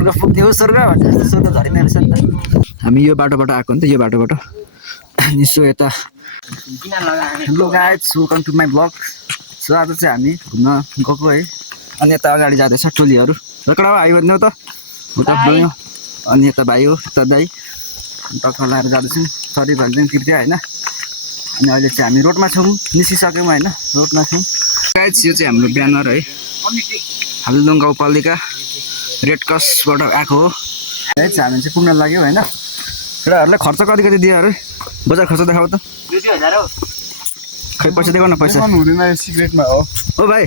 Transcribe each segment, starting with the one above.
स्वर्ग पुग्ने हो स्वर्ग भन्छ जस्तो स्वर्ग झरिँदो रहेछ नि त। हामी यो बाटोबाट आएको नि त, यो बाटोबाट निसो यता। Hello guys, welcome to my blog. So आज चाहिँ हामी घुम्न गएको है, अनि यता अगाडि जाँदैछ टोलीहरू। रकडा भाइ भन्नु त उता गयो, अनि यता भाइ हो, यता दाइ टक्कर लाएर जाँदैछौँ। सरी भन्छौँ कृपया होइन। अनि अहिले चाहिँ हामी रोडमा छौँ, निस्किसक्यौँ होइन, रोडमा छौँ। गाइज यो चाहिँ हाम्रो ब्यानर है, हालुदुङ गाउँपालिका रेड क्रसबाट आएको हो। गाइज हामी चाहिँ पुग्न लाग्यो होइन। केटाहरूलाई खर्च कति कति दियो अरे, बजार खर्च देखाऊ त। 2000 हो। खै पैसा देखाउ न, पैसा हुँदैन सिक्रेटमा हो। ओ भाइ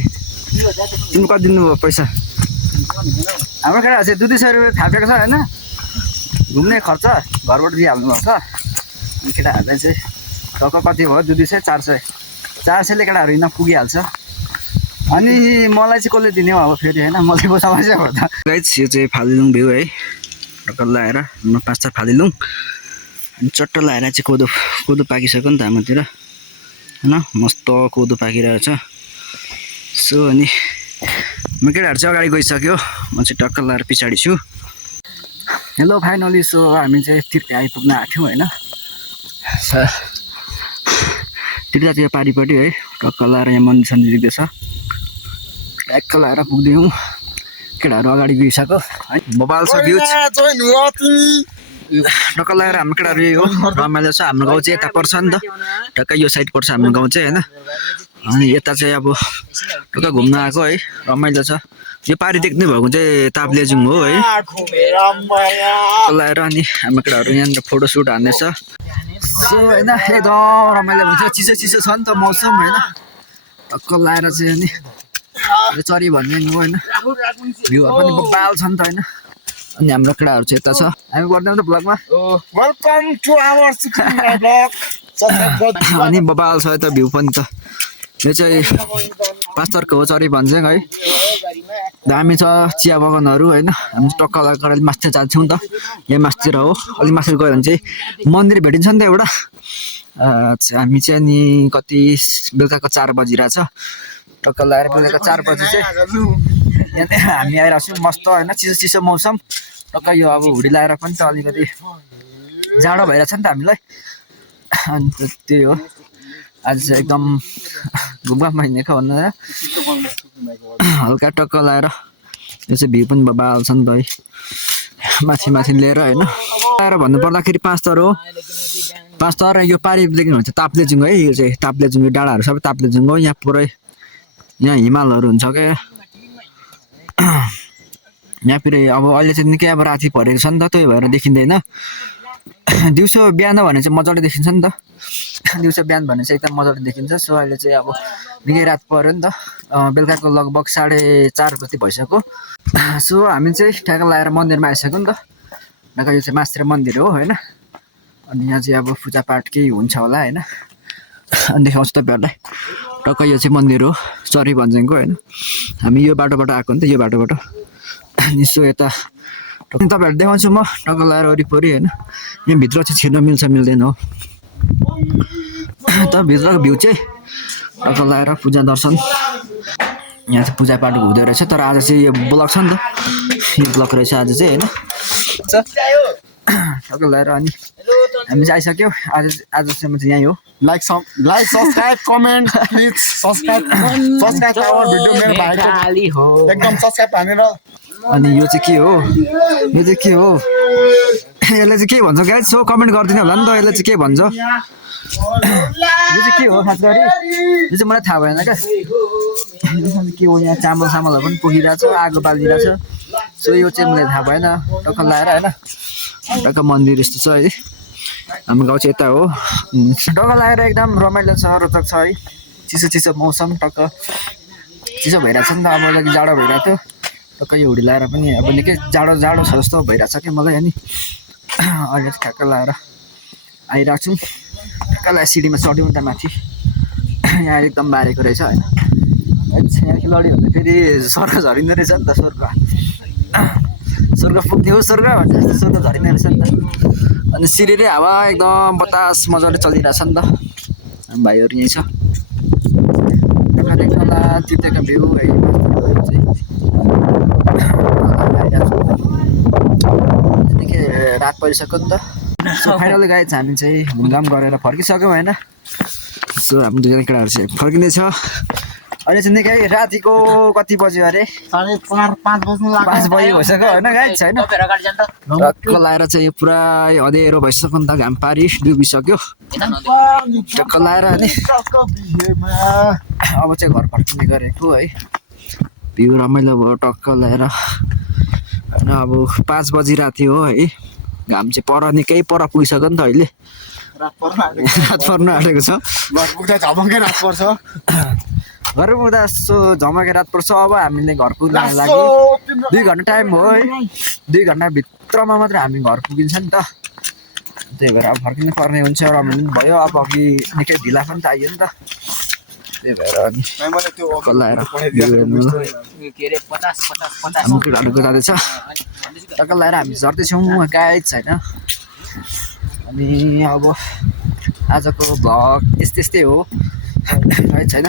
तिमी कति दिनुभयो पैसा? हाम्रो केटाहरू चाहिँ 200 रुपियाँ थापेको छ होइन, घुम्ने खर्च घरबाट दिइहाल्नु भएको छ। अनि केटाहरूलाई चाहिँ टक्क कति भयो, 200 400 400ले केटाहरू हिँड्न पुगिहाल्छ। अनि मलाई चाहिँ कसले दिने हो अब फेरि होइन, मलाई पो समस्या भयो त। गाइज यो चाहिँ फालिलुङ भ्यू है, टक्कर लगाएर 5 फालिलुङ। अनि चट्ट लगाएर चाहिँ कोदो कोदो पाकिसक्यो नि त हाम्रोतिर होइन, मस्त कोदो पाकिरहेको छ। सो अनि म केटाहरू चाहिँ अगाडि गइसक्यो, म चाहिँ टक्कर लगाएर पछाडि छु। हेलो फाइनली, सो हामी चाहिँ तिर्खा आइपुग्न आँट्यौँ होइन। तिर्खा चाहिँ पारिपट्टि है, टक्कर लगाएर यहाँ मन्दिर सन्दिर देख्दैछ, ट्याक्क लगाएर पुग्दैछौँ। केटाहरू अगाडि गइसक्यो है, मोबाइल छ भ्यू टक्कर लगाएर हाम्रो केटाहरू यही हो, रमाइलो छ। हाम्रो गाउँ चाहिँ यता पर्छ नि त, टक्कै यो साइड पर्छ हाम्रो गाउँ चाहिँ होइन। अनि यता चाहिँ अब टक्क घुम्न आएको है, रमाइलो छ। यो पारि देख्ने भएको चाहिँ ताप्लेजुङ हो है, लगाएर। अनि हाम्रो केटाहरू यहाँनिर फोटोसुट हान्दैछ। सो होइन एकदम रमाइलो हुन्छ, चिसो चिसो छ नि त मौसम होइन, टक्कर लगाएर चाहिँ। अनि चरी भन्ने होइन, भ्यूहरू पनि बबाल छ नि त होइन। अनि हाम्रो केटाहरू चाहिँ यता छ, हामी गर्दैनौँ त ब्लगमा। Welcome to our blog. अनि बबाल छ यता भ्यू पनि त। यो चाहिँ पास्तरको हो, चरी भन्छ है, दामी छ चिया बगानहरू होइन। हामी टक्क लगाएर माथि जान्छौँ त, यहाँ मासतिर हो। अलिक माथि गयो भने चाहिँ मन्दिर भेटिन्छ नि त एउटा। हामी चाहिँ नि कति बेलुकाको 4 बजिरहेछ, टक्क लगाएर बेलुका 4 बजी चाहिँ यहाँ हामी आइरहेको छौँ। मस्त होइन, चिसो चिसो मौसम। टक्क यो अब हुडी लगाएर पनि त अलिकति जाडो भइरहेछ नि त हामीलाई। अनि त्यही हो, आज चाहिँ एकदम घुमघाममा हिँडेको भन्नु हल्का टक्क लगाएर। यो चाहिँ भ्यू पनि बबाल छ नि त है, माथि माथि लिएर होइन। लगाएर भन्नुपर्दाखेरि 5 तर हो, 5 तर। यो पारि देख्नुहुन्छ ताप्लेजुङ है, यो चाहिँ ताप्लेजुङ, यो डाँडाहरू सबै ताप्लेजुङ हो। यहाँ पुरै यहाँ हिमालहरू हुन्छ क्या यहाँ फेरि। अब अहिले चाहिँ निकै अब राति परेको छ नि त, त्यही भएर देखिँदैन। दिउँसो बिहान भने चाहिँ मजाले देखिन्छ नि त, दिउँसो बिहान भने चाहिँ एकदम मजाले देखिन्छ। सो अहिले चाहिँ अब निकै रात पऱ्यो नि त, बेलुकाको लगभग 4:30 जति भइसक्यो। सो हामी चाहिँ ठ्याक्क लगाएर मन्दिरमा आइसक्यो नि त। ठ्याक्क यो चाहिँ मास्तिर मन्दिर हो होइन। अनि यहाँ चाहिँ अब पूजापाठ केही हुन्छ होला होइन, अनि देखाउँछु तपाईँहरूलाई। टक्क यो चाहिँ मन्दिर हो, चरी भन्ज्याङको होइन। हामी यो बाटोबाट आएको नि त, यो बाटोबाट निसो यता तपाईँहरू देखाउँछु म टक्क लगाएर वरिपरि होइन। यहाँ भित्र चाहिँ छिर्नु मिल्छ मिल्दैन हो, त भित्रको भ्यू चाहिँ टक्क लगाएर पूजा दर्शन। यहाँ चाहिँ पूजापाठ हुँदो रहेछ, तर आज चाहिँ यो ब्लक छ नि त, यो ब्लक रहेछ आज चाहिँ होइन। टक्क लगाएर अनि हामी चाहिँ आइसक्यो। आजसम्म चाहिँ यहीँ हो। Like subscribe comment please subscribe our video मेरो भाइको एकदम सब्सक्राइब हानेर। अनि यो चाहिँ के हो, यो चाहिँ के हो, यसले चाहिँ के भन्छ गाइस? सो कमेन्ट गरिदिनु होला नि त, यसले चाहिँ के भन्छ, यो चाहिँ के हो खास गरी, यो चाहिँ मलाई थाहा भएन क्या। के हो, यहाँ चामल सामलहरू पनि पोखिरहेको छ, आगो बालिरहेको छ। सो यो चाहिँ मलाई थाहा भएन। टक्क लगाएर होइन, टक्क मन्दिर यस्तो छ है। हाम्रो गाउँ चाहिँ यता हो। टक्क लगाएर एकदम रमाइलो छ, रोचक छ है। चिसो चिसो मौसम, टक्क चिसो भइरहेको छ नि त, अब मलाई जाडो भइरहेको थियो। टक्क यो हुडी लगाएर पनि अब निकै जाडो जाडो छ जस्तो भइरहेको छ क्या मलाई। अनि अहिले चाहिँ ठ्याक्क लगाएर आइरहेको छौँ। ठ्याक्क लगाएर सिडीमा चढ्यौँ त माथि, यहाँ एकदम बारेको रहेछ होइन। यहाँ लड्यो भने फेरि स्वर्ग झरिँदो रहेछ नि त, स्वर्ग पुग्ने हो स्वर्ग भन्छ जस्तो स्वर्ग झरिँदो रहेछ नि त। अनि सिडीले हावा एकदम बतास मजाले चलिरहेछ नि त। भाइहरू यहीँ छ, टक्क होला तिर्खाको भ्यू है। रात परिसक्यो नि त सो फाइनली गाइज हामी चाहिँ घुमघाम गरेर फर्किसक्यौँ होइन सो हामी दुईजना केटाहरू चाहिँ फर्किँदैछ अहिले चाहिँ निकै रातिको कति बज्यो अरे 4:30 बज्नु लाग्यो 5 बजी भइसक्यो होइन गाइज होइन टक्क लाएर चाहिँ यो पुरा अँध्यारो भइसक्यो नि त घाम पारी डुबिसक्यो टक्क लाएर अनि अब चाहिँ घर फर्किने गरेको है भ्यू रमाइलो भयो टक्क ल्याएर होइन अब 5 बजिरहेको थियो है घाम चाहिँ पर निकै पर पुगिसक्यो नि त अहिले रात पर्न आँटेको छ घर पुग्दा झमक्कै रात पर्छ घर पुग्दा यस्तो झमके रात पर्छ अब हामीले घर पुग्न लागि 2 घन्टा टाइम हो है 2 घन्टाभित्रमा मात्रै हामी घर पुगिन्छ नि त त्यही भएर अब फर्किनु पर्ने हुन्छ रमाइलो पनि भयो अब अघि निकै ढिला पनि त आइयो नि त त्यही भएर अनि कल्लाएर केटाहरूको जाँदैछ टक्क लगाएर हामी झर्दैछौँ गाइज होइन अनि अब आजको भ्लग यस्तै हो गाइज होइन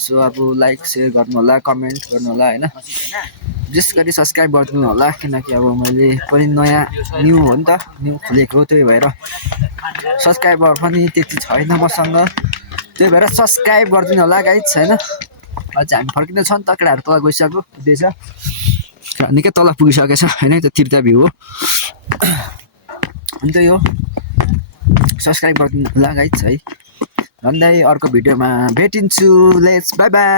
सो अब लाइक सेयर गर्नु होला कमेन्ट गर्नु होला होइन विशेष गरी सब्सक्राइब गरिदिनु होला किनकि अब मैले पनि नयाँ न्यू हो नि त न्यू खोलेको त्यही भएर सब्सक्राइबर पनि त्यति छैन मसँग त्यही भएर सब्सक्राइब गरिदिनु होला गाइज होइन अझै हामी फर्किँदैछौँ नि त केटाहरू तल गइसक्यो पुग्दैछ निकै तल पुगिसकेछ होइन त्यो तिर्ता भ्यू हो अन्त यो सब्सक्राइब गरिदिनु होला गाइज है भन्दै अर्को भिडियोमा भेटिन्छु लेट्स बाई बाई